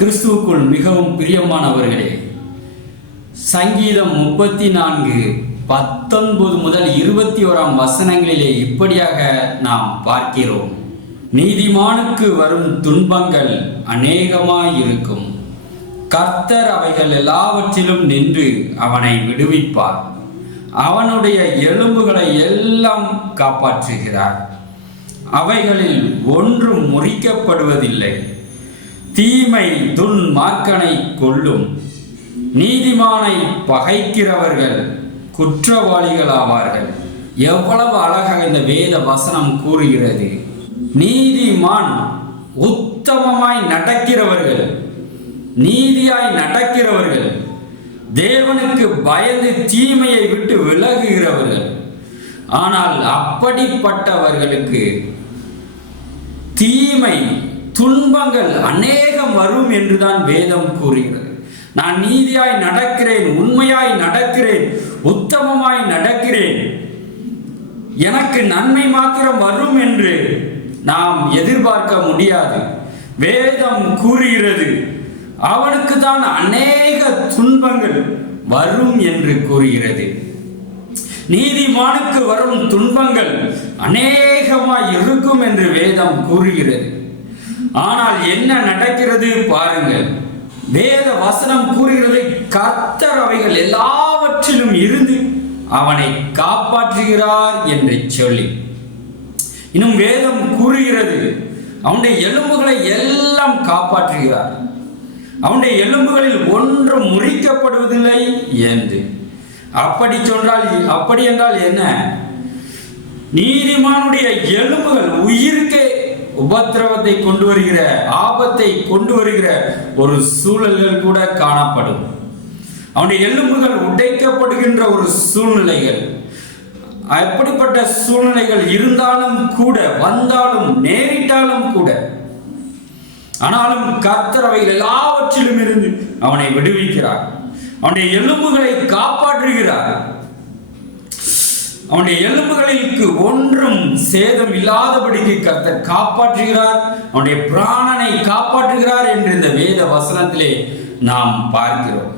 கிறிஸ்துவுக்குள் மிகவும் பிரியமானவர்களே, சங்கீதம் 34:19 முதல் 21 வசனங்களிலே இப்படியாக நாம் பார்க்கிறோம். நீதிமானுக்கு வரும் துன்பங்கள் அநேகமாயிருக்கும், கர்த்தர் அவைகள் எல்லாவற்றிலும் நின்று அவனை விடுவிப்பார், அவனுடைய எலும்புகளை எல்லாம் காப்பாற்றுகிறார், அவைகளில் ஒன்றும் முறிக்கப்படுவதில்லை. தீமை துன்மார்க்கனை கொல்லும், நீதிமானை பகைக்கிறவர்கள் குற்றவாளிகளாவார்கள். எவ்வளவு அழகாக இந்த வேத வசனம் கூறுகிறது. நீதிமான் உத்தமமாய் நடக்கிறவர்கள், நீதியாய் நடக்கிறவர்கள், தேவனுக்கு பயந்து தீமையை விட்டு விலகுகிறவர்கள். ஆனால் அப்படிப்பட்டவர்களுக்கு தீமை துன்பங்கள் அநேகம் வரும் என்றுதான் வேதம் கூறுகிறது. நான் நீதியாய் நடக்கிறேன், உண்மையாய் நடக்கிறேன், உத்தமமாய் நடக்கிறேன், எனக்கு நன்மை மாத்திரம் வரும் என்று நாம் எதிர்பார்க்க முடியாது. வேதம் கூறுகிறது அவனுக்கு தான் அநேக துன்பங்கள் வரும் என்று கூறுகிறது. நீதிமானுக்கு வரும் துன்பங்கள் அநேகமாய் இருக்கும் என்று வேதம் கூறுகிறது. ஆனால் என்ன நடக்கிறது பாருங்கள். வேத வசனம் கூறுகிறது, கர்த்தர் அவைகள் எல்லாவற்றிலும் இருந்து அவனை காப்பாற்றுகிறார் என்று சொல்லி. இன்னும் வேதம் கூறுகிறது அவனுடைய எலும்புகளை எல்லாம் காப்பாற்றுகிறார், அவனுடைய எலும்புகளில் ஒன்றும் முறிக்கப்படுவதில்லை என்று. அப்படி என்றால் என்ன? நீதிமானுடைய எலும்புகள் உயிருக்கே உபத்திரவத்தை கொண்டு வருகிற, ஆபத்தை கொண்டு வருகிற ஒரு சூழல்கள் கூட காணப்படும். அவனுடைய எலும்புகள் உடைக்கப்படுகின்ற ஒரு சூழ்நிலைகள், அப்படிப்பட்ட சூழ்நிலைகள் இருந்தாலும் கூட, வந்தாலும் நேரிட்டாலும் கூட, ஆனாலும் கர்த்தர் அவைகள் எல்லாவற்றிலும் இருந்து அவனை விடுவிக்கிறார், அவனுடைய எலும்புகளை காப்பாற்றுகிறார், அவனுடைய எலும்புகளுக்கு ஒன்றும் சேதம் இல்லாதபடிக்கு கர்த்தர் காப்பாற்றுகிறார், அவனுடைய பிராணனை காப்பாற்றுகிறார் என்று இந்த வேத வசனத்திலே நாம் பார்க்கிறோம்.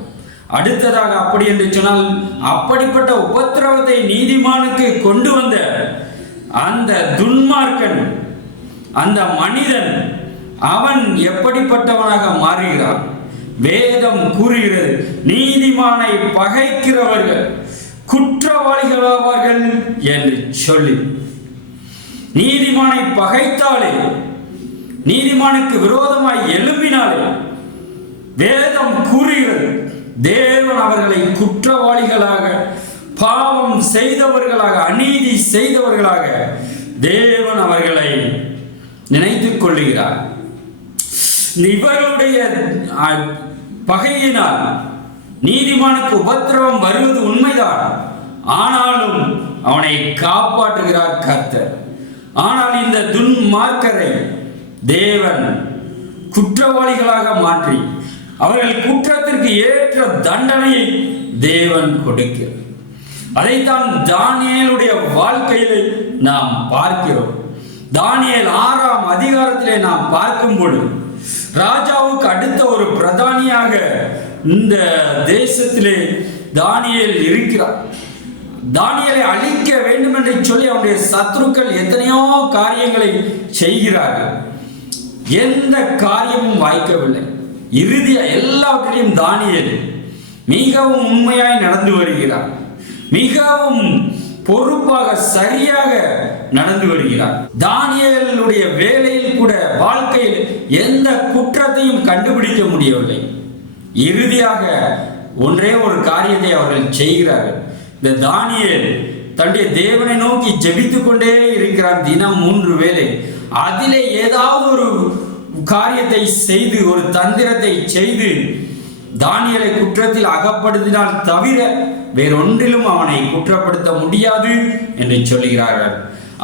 அடுத்ததாக அப்படி என்று சொன்னால், அப்படிப்பட்ட உபத்திரவத்தை நீதிமானுக்கு கொண்டு வந்த அந்த துன்மார்க்கன், அந்த மனிதன், அவன் எப்படிப்பட்டவனாக மாறுகிறான்? வேதம் கூறுகிறது, நீதிமானை பகைக்கிறவர்கள் குற்றவாளிகளாவார்கள் என்று சொல்லி. நீதிமானை பகைத்தாலே, நீதிமானுக்கு விரோதமாய் எழும்பினாலே, வேதம் கூறுகிறது தேவன் அவர்களை குற்றவாளிகளாக, பாவம் செய்தவர்களாக, அநீதி செய்தவர்களாக தேவன் அவர்களை நினைத்துக் கொள்ளுகிறார். இவர்களுடைய பகையினால் நீதிமானுக்கு உபத்திரவம் வருவது உண்மைதான், ஆனாலும் அவனை காப்பாற்றுகிறார் கர்த்தர். ஆனால் இந்த துன்மார்க்கரை தேவன் குற்றவாளிகளாக மாற்றி அவர்கள் குற்றத்திற்கு ஏற்ற தண்டனையை தேவன் கொடுக்கிறார். அதைத்தான் தானியேலுடைய வாழ்க்கையிலே நாம் பார்க்கிறோம். தானியேல் 6ஆம் அதிகாரத்திலே நாம் பார்க்கும் பொழுது, ராஜாவுக்கு அடுத்த ஒரு பிரதானியாக இந்த தேசத்திலே தானியேல் இருக்கிறார். தானியேலை அழிக்க வேண்டும் என்று சொல்லி அவனுடைய சத்துருக்கள் எத்தனையோ காரியங்களை செய்கிறார்கள். எந்த காரியமும் வாய்க்கவில்லை. இறுதியா எல்லாவற்றையும் தானியேல் மிகவும் உண்மையாய் நடந்து வருகிறார், மிகவும் பொறுப்பாக சரியாக நடந்து வருகிறார். தானியேலுடைய வேலையில் கூட, வாழ்க்கையில் எந்த குற்றத்தையும் கண்டுபிடிக்க முடியவில்லை. இறுதியாக ஒன்றே ஒரு காரியத்தை அவர்கள் செய்கிறார்கள். இந்த தானியேல் தன்னுடைய தேவனை நோக்கி ஜெபித்துக் கொண்டே இருக்கிறார், தினம் 3 வேளை. அதிலே ஏதாவது ஒரு காரியத்தை செய்து, ஒரு தந்திரத்தை செய்து தானியேலை குற்றத்தில் அகப்படுத்தினால் தவிர வேறொன்றிலும் அவனை குற்றப்படுத்த முடியாது என்று சொல்கிறார்கள்.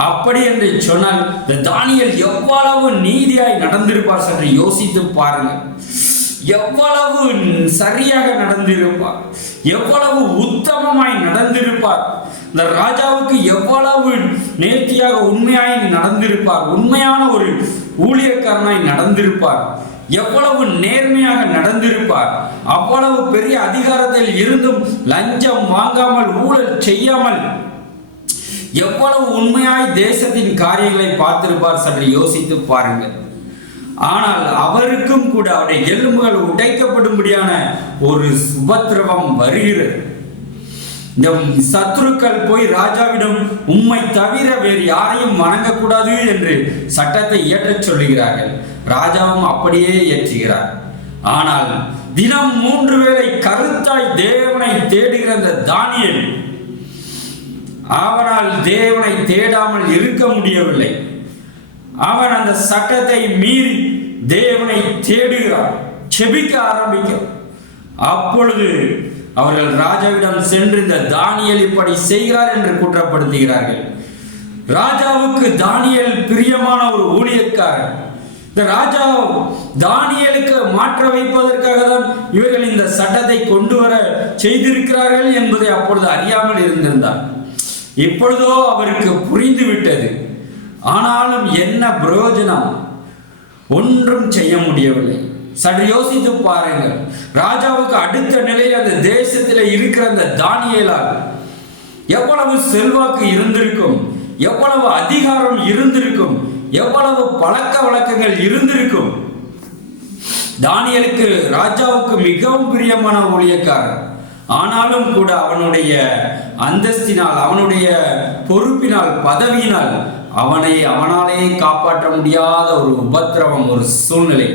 அப்படி என்று சொன்னால் இந்த தானியேல் எவ்வளவு நீதியாய் நடந்திருப்பார் என்று யோசித்து பாருங்கள். எவ்வளவு சரியாக நடந்திருப்பார், எவ்வளவு உத்தமமாய் நடந்திருப்பார். இந்த ராஜாவுக்கு எவ்வளவு நேர்த்தியாக உண்மையாய் நடந்திருப்பார், உண்மையான ஒரு ஊழியக்காரனாய் நடந்திருப்பார், எவ்வளவு நேர்மையாக நடந்திருப்பார். அவ்வளவு பெரிய அதிகாரத்தில் இருந்தும் லஞ்சம் வாங்காமல் ஊழல் செய்யாமல் எவ்வளவு உண்மையாய் தேசத்தின் காரியங்களை பார்த்திருப்பார். சற்று யோசித்து பாருங்கள். ஆனால் அவருக்கும் கூட அவருடைய எலும்புகள் உடைக்கப்படும்படியான ஒரு உபத்திரவம் வருகிறது. இந்த சத்துருக்கள் போய் ராஜாவிடம் உம்மை தவிர வேறு யாரையும் வணங்கக்கூடாது என்று சட்டத்தை இயற்றச் சொல்லுகிறார்கள். ராஜாவும் அப்படியே இயற்றுகிறார். ஆனால் தினம் 3 வேளை கருத்தாய் தேவனை தேடுகிற அந்த தானியேல், அவனால் தேவனை தேடாமல் இருக்க முடியவில்லை. அவன் அந்த சட்டத்தை மீறி தேவனை தேடுகிறான், செபிக்க ஆரம்பிக்கிறான். அப்பொழுது அவர்கள் ராஜாவிடம் சென்று இந்த தானியேல் இப்படி செய்கிறார் என்று குற்றப்படுத்துகிறார்கள். ராஜாவுக்கு தானியேல் பிரியமான ஒரு ஊழியக்காரன். இந்த ராஜா தானியேலுக்கு மாற்ற வைப்பதற்காக தான் இவர்கள் இந்த சட்டத்தை கொண்டு வர செய்திருக்கிறார்கள் என்பதை அப்பொழுது அறியாமல் இருந்திருந்தார். இப்பொழுதோ அவருக்கு புரிந்துவிட்டது. ஆனாலும் என்ன பிரயோஜனம்? ஒன்றும் செய்ய முடியவில்லை. சற்று யோசித்து பாருங்கள். ராஜாவுக்கு அடுத்த நிலையில் அந்த தேசத்தில் இருக்கிற அந்த தானியேலால் எவ்வளவு செல்வாக்கு இருந்திருக்கும், எவ்வளவு அதிகாரம் இருந்திருக்கும், எவ்வளவு பழக்க வழக்கங்கள் இருந்திருக்கும். தானியேலுக்கு ராஜாவுக்கு மிகவும் பிரியமான ஊழியக்காரன். ஆனாலும் கூட அவனுடைய அந்தஸ்தினால், அவனுடைய பொறுப்பினால், பதவியினால் அவனாலே காப்பாற்ற முடியாத ஒரு உபத்திரவம், ஒரு சூழ்நிலை.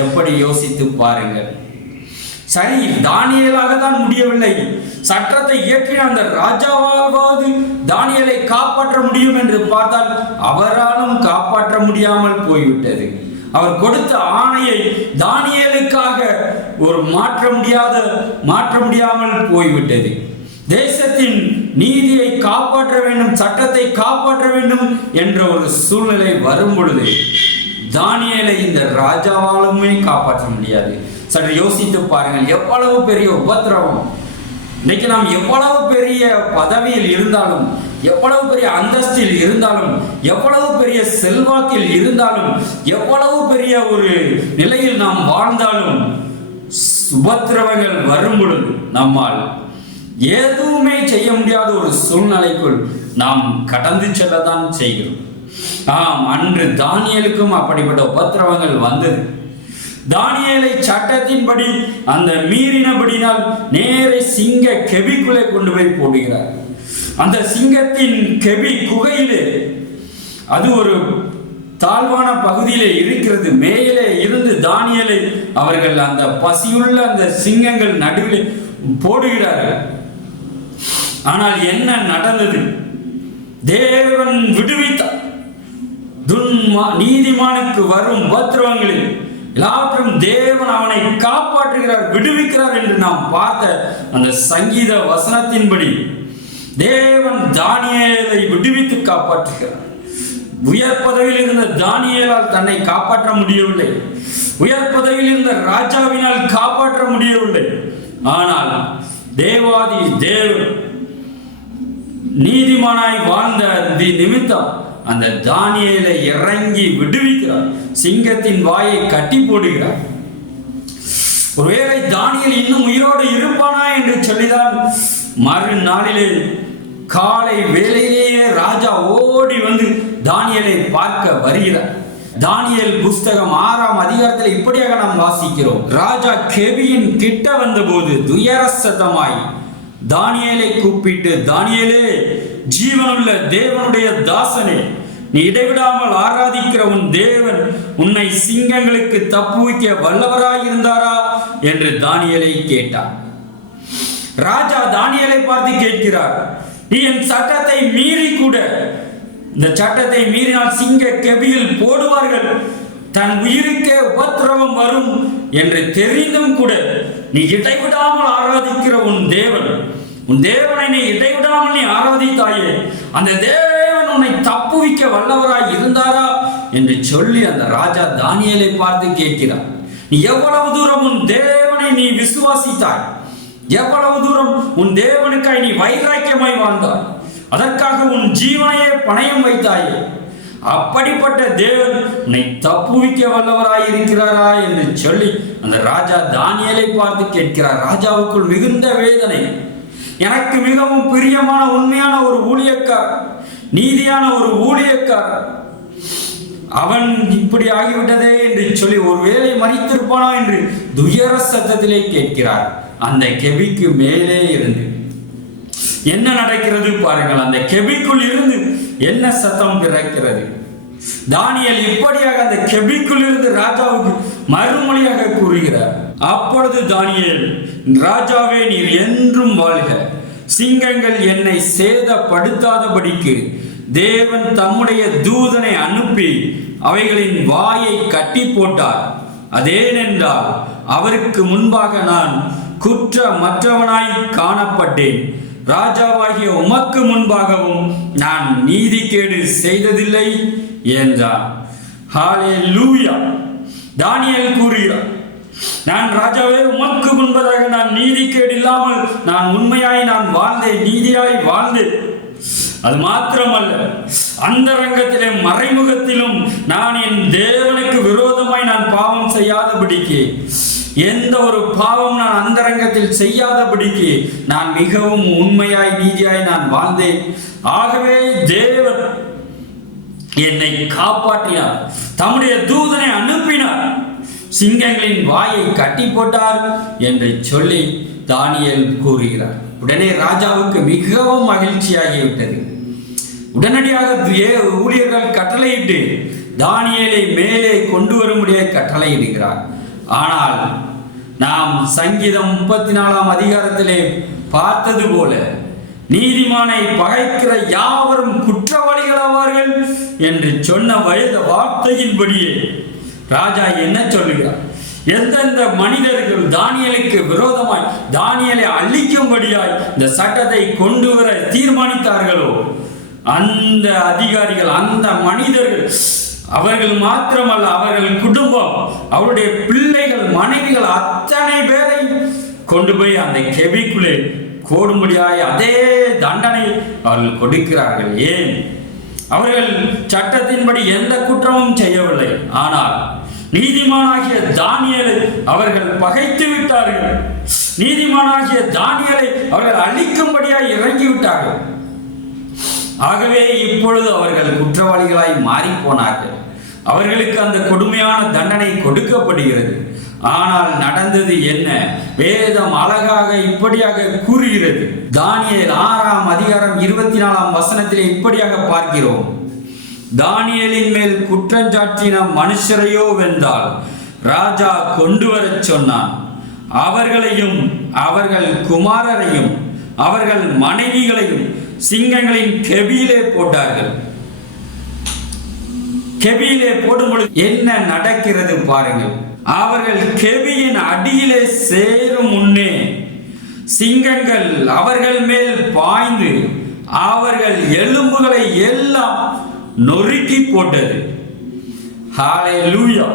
எப்படி யோசித்து பாருங்கள். சரி, தானியேலாக தான் முடியவில்லை. சட்டத்தை இயற்றின அந்த ராஜாவாவது தானியேலை காப்பாற்ற முடியும் என்று பார்த்தால் அவராலும் காப்பாற்ற முடியாமல் போய்விட்டது. அவர் கொடுத்த ஆணையை தானியேலுக்காக ஒரு மாற்ற முடியாமல் போய்விட்டது. தேசத்தின் நீதியை காப்பாற்ற வேண்டும், சட்டத்தை காப்பாற்ற வேண்டும் என்ற ஒரு சூழ்நிலை வரும் பொழுது தானியேலை இந்த ராஜாவாலுமே காப்பாற்ற முடியாது. சற்று யோசித்து பாருங்கள். எவ்வளவு பெரிய உபத்திரவம். இன்னைக்கு நாம் எவ்வளவு பெரிய பதவியில் இருந்தாலும், எவ்வளவு பெரிய அந்தஸ்தில் இருந்தாலும், எவ்வளவு பெரிய செல்வாக்கில் இருந்தாலும், எவ்வளவு பெரிய ஒரு நிலையில் நாம் வாழ்ந்தாலும் உபத்திரவங்கள் வரும் பொழுது நம்மால் எதுவுமே செய்ய முடியாத ஒரு சூழ்நிலைக்குள் நாம் கடந்து செல்லதான் செய்கிறோம். அன்று தானியேலுக்கும் அப்படிப்பட்ட உபத்திரவங்கள் வந்தது. தானியேலை சட்டத்தின்படி அந்த மீறினபடினால் நேரே சிங்க கெபிக்குள்ளே கொண்டு போய் போடுகிறார். அந்த சிங்கத்தின் கெபி குகையிலே, அது ஒரு தாழ்வான பகுதியிலே இருக்கிறது. மேலே இருந்து தானியேலை அவர்கள் அந்த பசியுள்ள அந்த சிங்கங்கள் நடுவில் போடுகிறார்கள். ஆனால் என்ன நடந்தது? தேவன் விடுவித்தார். நீதிமானுக்கு வரும் உபத்திரவங்களில் எல்லாவற்றும் தேவன் அவனை காப்பாற்றுகிறார், விடுவிக்கிறார் என்று நாம் பார்த்த அந்த சங்கீத வசனத்தின்படி தேவன் தானியேலை விடுவித்து காப்பாற்றுகிறார். உயர் பதவியில் இருந்த தானியேலால் தன்னை காப்பாற்ற முடியவில்லை. உயர் பதவியில் இருந்த ராஜாவினால் காப்பாற்ற முடியவில்லை. ஆனால் தேவாதி தேவன் நீதிமானாய் வாழ்ந்த நிமித்தம் அந்த தானியேலை இறங்கி விடுவிக்கிறார். சிங்கத்தின் வாயை கட்டி போடுகிறார். ஒருவேளை தானியேல் இன்னும் உயிரோடு இருப்பானா என்று சொல்லிதான் மறுநாளிலே காலை வேளையிலேயே ராஜா ஓடி வந்து தானியேலை பார்க்க வருகிறார். தானியேல் புஸ்தகம் 6ஆம் அதிகாரத்தில் இப்படியாக நாம் வாசிக்கிறோம். ராஜா கெபியின் கிட்ட வந்தபோது துயர சத்தமாய் தானியேலை கூப்பிட்டு, தானியேலே, ஜீவனுள்ள தேவனுடைய தாசனே, நீ இடைவிடாமல் ஆராதிக்கிற உன் தேவன் உன்னை சிங்கங்களுக்கு தப்புவிக்க வல்லவராய் இருந்தாரா என்று தானியேலை கேட்டார். ராஜா தானியேலை பார்த்து கேட்கிறார், நீ என் சட்டத்தை மீறி கூட, இந்த சட்டத்தை மீறினால் சிங்க கெபியில் போடுவார்கள், தன் உயிருக்கே உபத்திரவம் வரும் என்று தெரிந்தும் கூட நீ இடைவிடாமல் ஆராதிக்கிற உன் தேவனை நீ இடைவிடாமல் நீ ஆராதித்தாயே, அந்த தேவன் உன்னை தப்புவிக்க வல்லவராய் இருந்தாரா என்று சொல்லி அந்த ராஜா தானியேலை பார்த்து கேட்கிறார், நீ எவ்வளவு தூரம் உன் தேவனை நீ விசுவாசித்தாய், எவ்வளவு தூரம் உன் தேவனுக்காய் நீ வைராக்கியமாய் வாழ்ந்தாய், அதற்காக உன் ஜீவனையே பணயம் வைத்தாயே. அப்படிப்பட்ட தேவன் உன்னை தப்புவிக்க வல்லவராயிருக்கிறாரா என்று சொல்லி அந்த ராஜா தானியேலை பார்த்து கேட்கிறார். ராஜாவுக்குள் மிகுந்த வேதனை. எனக்கு மிகவும் பிரியமான உண்மையான ஒரு ஊழியக்கார், நீதியான ஒரு ஊழியக்கார், அவன் இப்படி ஆகிவிட்டதே என்று சொல்லி ஒருவேளை மரித்திருப்பானா என்று துயர சத்தத்திலே கேட்கிறார். அந்த கெபிக்கு மேலே இருந்து என்ன நடக்கிறது பாருங்கள். அந்த கெபிக்குள் இருந்து என்ன சத்தம் பிறக்கிறது. தானியேல் இப்படியாக அந்த கெபிக்குள் இருந்து ராஜாவுக்கு மறுமொழியாக கூறுகிறார். அப்பொழுது தானியேல், ராஜாவே நீர் என்றும் வாழ்க, சிங்கங்கள் என்னை சேதப்படுத்தாதபடிக்கு தேவன் தம்முடைய தூதனை அனுப்பி அவைகளின் வாயை கட்டி போட்டார். அதேனென்றால் அவருக்கு முன்பாக நான் குற்றமற்றவனாய் காணப்பட்டேன். ராஜாவாகிய உமக்கு முன்பாகவும் நான் நீதிகேடு செய்ததில்லை என்றார். ஹல்லேலூயா. தானியேல் கூறுகிறார், நான் ராஜாவே உமக்கு முன்பதாக நான் நீதிகேடு இல்லாமல் நான் உண்மையாய் நான் வாழ்ந்தேன், நீதியாய் வாழ்ந்தேன். அது மாத்திரமல்ல, அந்த ரங்கத்திலே மறைமுகத்திலும் நான் என் தேவனுக்கு விரோதமாய் நான் பாவம் செய்யாதபடிக்கு, எந்த ஒரு பாவம் நான் அந்த ரங்கத்தில் செய்யாதபடிக்கு நான் மிகவும் உண்மையாய் நீதியாய் நான் வாழ்ந்தேன். ஆகவே தேவன் என்னை காப்பாற்றினார், தம்முடைய தூதனை அனுப்பினார், சிங்கங்களின் வாயை கட்டி போட்டார் என்று சொல்லி தானியேல் கூறுகிறார். உடனே ராஜாவுக்கு மிகவும் மகிழ்ச்சியாகிவிட்டது. உடனடியாக ஊழியர்கள் கட்டளையிட்டு தானியேலை மேலே கொண்டு வரும்படியே கட்டளையிடுகிறார். ஆனால் நாம் சங்கீதம் 34 அதிகாரத்திலே பார்த்தது போல நீதிமானை பகைக்கிற யாவரும் குற்றவாளிகளாவார்கள் என்று சொன்ன வார்த்தையின்படியே ராஜா என்ன சொல்லுகிறார்? எந்தெந்த மனிதர்கள் தானியேலுக்கு விரோதமாய் தானியேலை அழிக்கும்படியாய் இந்த சட்டத்தை கொண்டு வர தீர்மானித்தார்களோ அந்த அதிகாரிகள், அந்த மனிதர்கள், அவர்கள் மாத்திரமல்ல, அவர்கள் குடும்பம், அவருடைய பிள்ளைகள், மனைவிகள், அத்தனை பேரை கொண்டு போய் அந்த கெபிக்குள்ளே கோடும்படியாய் அதே தண்டனை அவர்கள் கொடுக்கிறார்கள். ஏன்? அவர்கள் சட்டத்தின்படி எந்த குற்றமும் செய்யவில்லை. ஆனால் நீதிமானாகிய தானியேலை அவர்கள் பகைத்து விட்டார்கள். நீதிமானாகிய தானியேலை அவர்கள் அழிக்கும்படியாய் இறங்கிவிட்டார்கள். ஆகவே இப்பொழுது அவர்கள் குற்றவாளிகளாய் மாறி போனார்கள். அவர்களுக்கு அந்த கொடுமையான தண்டனை கொடுக்கப்படுகிறது. ஆனால் நடந்தது என்ன? வேதம் அழகாக இப்படியாக கூறுகிறது. தானியேல் 6 அதிகாரம் 24 வசனத்திலே இப்படியாக பார்க்கிறோம். தானியேலின் மேல் குற்றஞ்சாட்டின மனுஷரையோ வென்றால் ராஜா கொண்டு வரச் சொன்னான். அவர்களையும் அவர்கள் குமாரரையும் அவர்கள் மனைவிகளையும் சிங்கங்களின் கெபியிலே போட்டார்கள். கெபியிலே போடும் பொழுது என்ன நடக்கிறது பாருங்கள். அவர்கள் கெபியின் அடியிலே சேரும் முன்னே சிங்கங்கள் அவர்கள் மேல் பாய்ந்து அவர்கள் எலும்புகளை எல்லாம் நொறுக்கி போட்டது. ஹல்லேலூயா.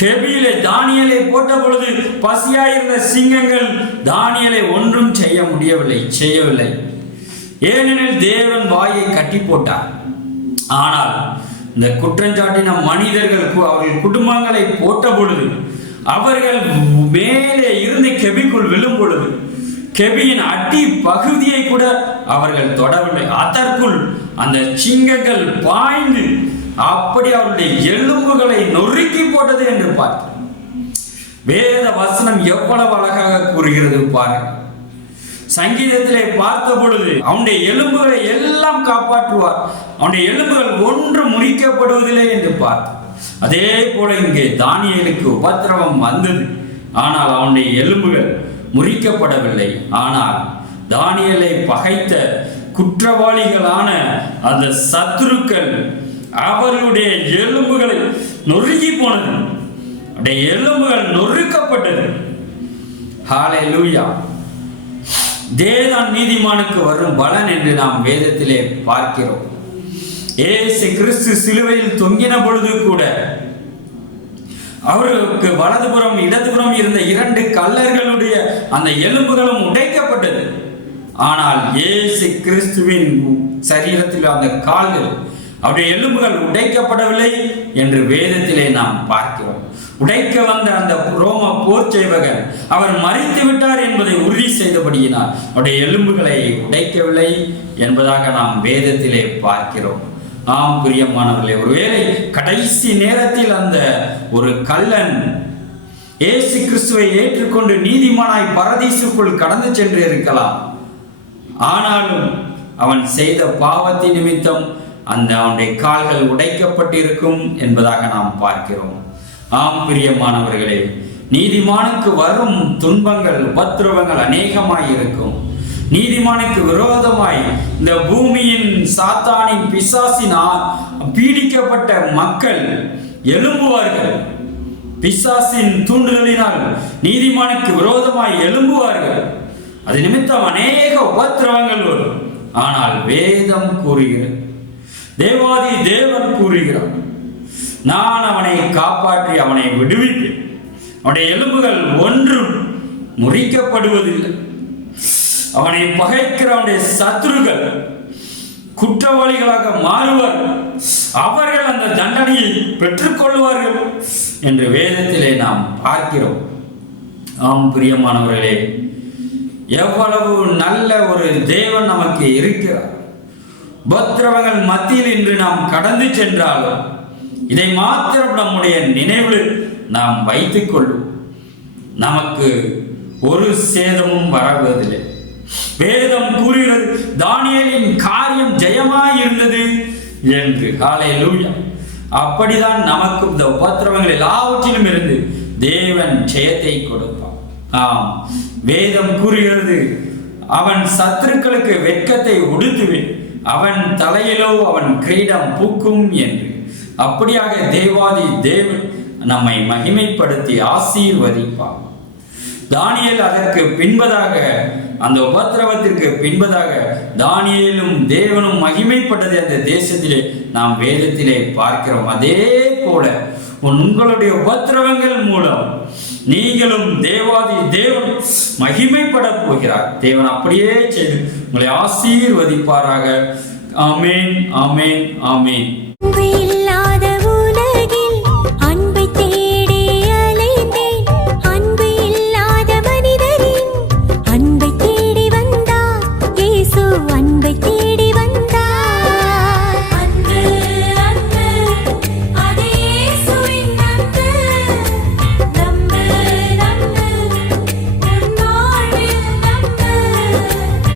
கெபியிலே தானியேலை போட்ட பொழுது பசியாயிருந்த சிங்கங்கள் தானியேலை ஒன்றும் செய்யவில்லை. ஏனெனில் தேவன் வாயை கட்டி போட்டார். ஆனால் இந்த குற்றஞ்சாட்டின மனிதர்கள் அவர்கள் குடும்பங்களை போட்ட பொழுது அவர்கள் மேலே இருந்து கெபிக்குள் விழும் பொழுது கெபியின் அடி பகுதியை கூட அவர்கள் தொடவில்லை. அதற்குள் அந்த சிங்கங்கள் பாய்ந்து அப்படி அவருடைய எலும்புகளை நொறுக்கி போட்டது என்று பார்க்கிறோம். வேத வசனம் எவ்வளவு அழகாக கூறுகிறது பாருங்கள். சங்கீதத்திலே பார்த்த பொழுது அவனுடைய எலும்புகளை எல்லாம் காப்பாற்றுவார், அவனுடைய எலும்புகள் ஒன்று முறிக்கப்படுவதில்லை என்று பார்த்தோம். அதே போல இங்கே தானியேலுக்கு உபத்திரவம் வந்தது, ஆனால் அவனுடைய எலும்புகள் முறிக்கப்படவில்லை. ஆனால் தானியேலை பகைத்த குற்றவாளிகளான அந்த சத்துருக்கள் அவர்களுடைய எலும்புகளை நொறுக்கி போனது, அவருடைய எலும்புகள் நொறுக்கப்பட்டது. ஹல்லேலூயா. தேவன் நீதிமானுக்கு வரும் பலன் என்று நாம் வேதத்திலே பார்க்கிறோம். இயேசு கிறிஸ்து சிலுவையில் தொங்கின பொழுது கூட அவருக்கு வலதுபுறம் இடதுபுறம் இருந்த 2 கல்லர்களுடைய அந்த எலும்புகளும் உடைக்கப்பட்டது. ஆனால் இயேசு கிறிஸ்துவின் சரீரத்தில் அந்த கால்கள், அவருடைய எலும்புகள் உடைக்கப்படவில்லை என்று வேதத்திலே நாம் பார்க்கிறோம். உடைக்க வந்த அந்த ரோம போர் சேவகர் அவர் மரித்து விட்டார் என்பதை உறுதி செய்தபடியினால் அவருடைய எலும்புகளை உடைக்கவில்லை என்பதாக நாம் வேதத்திலே பார்க்கிறோம். ஆம் பிரியமானவர்களே, ஒருவேளை கடைசி நேரத்தில் அந்த ஒரு கள்ளன் இயேசு கிறிஸ்துவை ஏற்றுக்கொண்டு நீதிமானாய் பரதீசுக்குள் கடந்து சென்று இருக்கலாம். ஆனாலும் அவன் செய்த பாவத்தின் நிமித்தம் அவனுடைய கால்கள் உடைக்கப்பட்டிருக்கும் என்பதாக நாம் பார்க்கிறோம். ஆம் பிரியமானவர்களே, நீதிமானுக்கு வரும் துன்பங்கள், உபத்திரவங்கள் அநேகமாய் இருக்கும். நீதிமானுக்கு விரோதமாய் இந்த பூமியின் சாத்தானின் பிசாசினால் பீடிக்கப்பட்ட மக்கள் எழும்புவார்கள். பிசாசின் தூண்டுதலினால் நீதிமானுக்கு விரோதமாய் எழும்புவார்கள். அது நிமித்தம் அநேக உபத்திரவங்கள் வரும். ஆனால் வேதம் கூறுகிறது, தேவாதி தேவன் கூறுகிறார், நான் அவனை காப்பாற்றி அவனை விடுவிப்பேன். அவனுடைய எலும்புகள் ஒன்றும் முறிக்கப்படுவதில்லை. அவனை பகைக்கிற அவனுடைய சத்துருக்கள் குற்றவாளிகளாக மாறுவார்கள். அவர்கள் அந்த தண்டனையை பெற்றுக்கொள்வார்கள் என்று வேதத்திலே நாம் பார்க்கிறோம். ஆம் பிரியமானவர்களே, எவ்வளவு நல்ல ஒரு தேவன் நமக்கு இருக்கிறார். உபத்திரவங்கள் மத்தியில் இன்று நாம் கடந்து சென்றாலும் இதை மாத்திரம் நம்முடைய நினைவில் நாம் வைத்துக் கொள்ளும். நமக்கு ஒரு சேதமும் வரவதில்லை. வேதம் கூறுகிறது, தானியேலின் காரியம் ஜெயமாய் இருந்தது என்று. ஹல்லேலூயா. அப்படிதான் நமக்கு இந்த உபத்திரவங்கள் எல்லாவற்றிலும் இருந்து தேவன் ஜெயத்தை கொடுப்பார். ஆம், வேதம் கூறுகிறது, அவன் சத்துருக்களுக்கு வெட்கத்தை உடுத்துவேன், அவன் தலையிலோ அவன் கிரீடம் பூக்கும் என்று. அப்படியாக தேவாதி தேவன் நம்மை மகிமைப்படுத்தி ஆசீர்வதிப்பார். தானியேல் அதற்கு பின்பதாக, அந்த உபத்திரவத்திற்கு பின்பதாக தானியேலும் தேவனும் மகிமைப்பட்டதை அந்த தேசத்திலே நாம் வேதத்திலே பார்க்கிறோம். அதே போல உங்களுடைய உபத்திரவங்கள் மூலம் நீங்களும் தேவாதி தேவன் மகிமைப்பட போகிறார். தேவன் அப்படியே செய்து உங்களை ஆசீர்வதிப்பாராக. ஆமேன், ஆமேன், ஆமேன்.